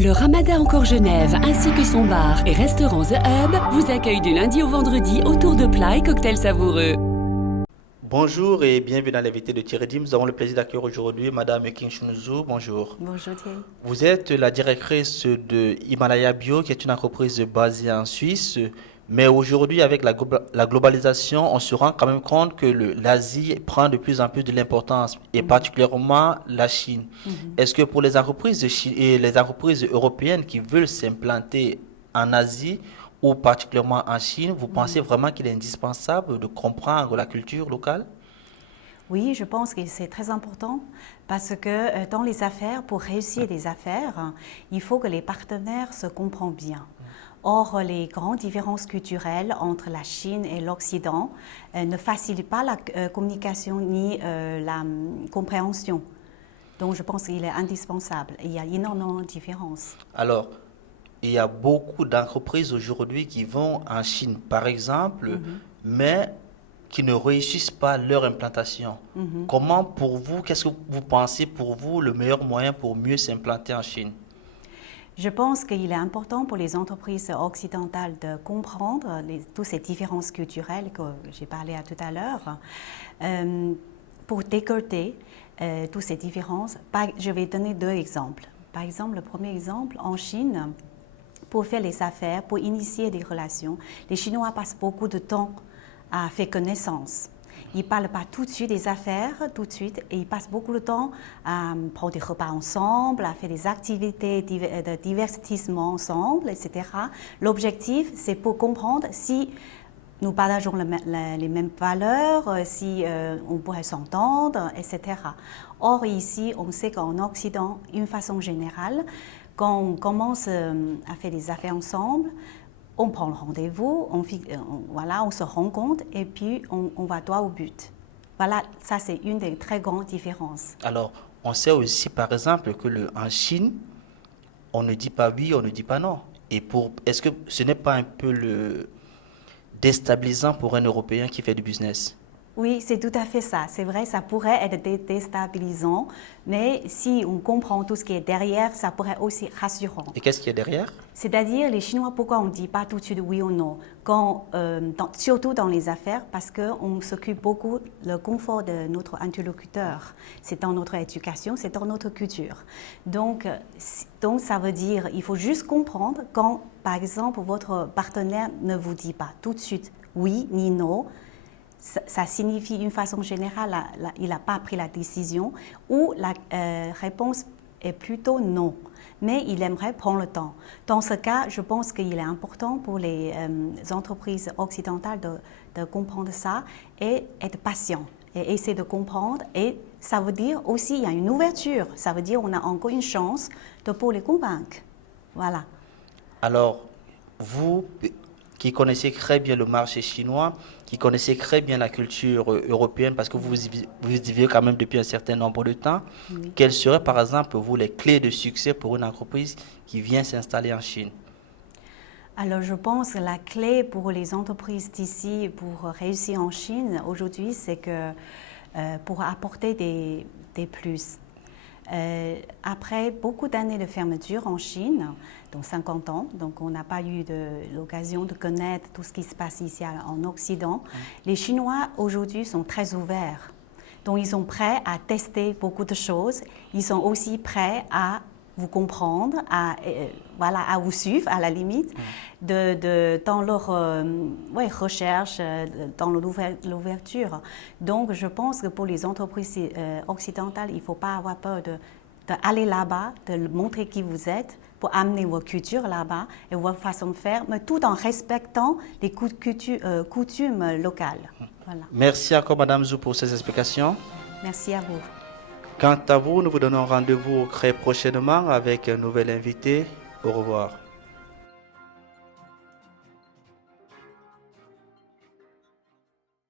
Le Ramadan Encore Genève ainsi que son bar et restaurant The Hub vous accueillent du lundi au vendredi autour de plats et cocktails savoureux. Bonjour et bienvenue dans l'invité de Thierry Dim. Nous avons le plaisir d'accueillir aujourd'hui Madame King Chunzu. Bonjour. Bonjour Thierry. Vous êtes la directrice de Himalaya Bio, qui est une entreprise basée en Suisse. Mais aujourd'hui, avec la globalisation, on se rend quand même compte que l'Asie prend de plus en plus de l'importance, et particulièrement la Chine. Est-ce que pour les entreprises de Chine et les entreprises européennes qui veulent s'implanter en Asie, ou particulièrement en Chine, vous pensez vraiment qu'il est indispensable de comprendre la culture locale? Oui, je pense que c'est très important parce que dans les affaires, pour réussir des affaires, il faut que les partenaires se comprennent bien. Or, les grandes différences culturelles entre la Chine et l'Occident ne facilitent pas la communication ni la compréhension. Donc, je pense qu'il est indispensable. Il y a énormément de différences. Alors, il y a beaucoup d'entreprises aujourd'hui qui vont en Chine, par exemple, mais qui ne réussissent pas leur implantation. Comment pour vous, qu'est-ce que vous pensez pour vous le meilleur moyen pour mieux s'implanter en Chine? Je pense qu'il est important pour les entreprises occidentales de comprendre toutes ces différences culturelles que j'ai parlé tout à l'heure. Pour décorter toutes ces différences, je vais donner deux exemples. Par exemple, le premier exemple, en Chine, pour faire les affaires, pour initier des relations, les Chinois passent beaucoup de temps à faire connaissance. Ils ne parlent pas tout de suite des affaires, tout de suite, et ils passent beaucoup de temps à prendre des repas ensemble, à faire des activités de divertissement ensemble, etc. L'objectif, c'est pour comprendre si nous partageons les mêmes valeurs, si on pourrait s'entendre, etc. Or, ici, on sait qu'en Occident, d'une façon générale, quand on commence à faire des affaires ensemble, on prend le rendez-vous, on se rencontre et puis on va droit au but. Voilà, ça c'est une des très grandes différences. Alors, on sait aussi par exemple que en Chine, on ne dit pas oui, on ne dit pas non. Est-ce que ce n'est pas un peu déstabilisant pour un Européen qui fait du business? Oui, c'est tout à fait ça. C'est vrai, ça pourrait être déstabilisant, mais si on comprend tout ce qui est derrière, ça pourrait aussi rassurant. Et qu'est-ce qu'il y a derrière? C'est-à-dire, les Chinois, pourquoi on ne dit pas tout de suite oui ou non, surtout dans les affaires, parce qu'on s'occupe beaucoup du confort de notre interlocuteur. C'est dans notre éducation, c'est dans notre culture. Donc, ça veut dire il faut juste comprendre quand, par exemple, votre partenaire ne vous dit pas tout de suite oui ni non. Ça signifie d'une façon générale il n'a pas pris la décision ou la réponse est plutôt non. Mais il aimerait prendre le temps. Dans ce cas, je pense qu'il est important pour les entreprises occidentales de comprendre ça et être patient et essayer de comprendre. Et ça veut dire aussi qu'il y a une ouverture. Ça veut dire qu'on a encore une chance pour les convaincre. Voilà. Alors, vous qui connaissez très bien le marché chinois, qui connaissez très bien la culture européenne, parce que vous y vivez quand même depuis un certain nombre de temps, quelles seraient par exemple pour vous les clés de succès pour une entreprise qui vient s'installer en Chine? Alors je pense que la clé pour les entreprises d'ici pour réussir en Chine aujourd'hui, c'est que pour apporter des plus. Après beaucoup d'années de fermeture en Chine, donc 50 ans, donc on n'a pas eu l'occasion de connaître tout ce qui se passe ici en Occident. Les Chinois aujourd'hui sont très ouverts. Donc ils sont prêts à tester beaucoup de choses. Ils sont aussi prêts à vous comprendre, à vous suivre à la limite, dans leur recherche, dans l'ouverture. Donc je pense que pour les entreprises occidentales, il ne faut pas avoir peur d'aller là-bas, de montrer qui vous êtes, pour amener votre culture là-bas et votre façon de faire, mais tout en respectant les coutumes locales. Voilà. Merci encore Madame Zhu pour ces explications. Merci à vous. Quant à vous, nous vous donnons rendez-vous très prochainement avec un nouvel invité. Au revoir.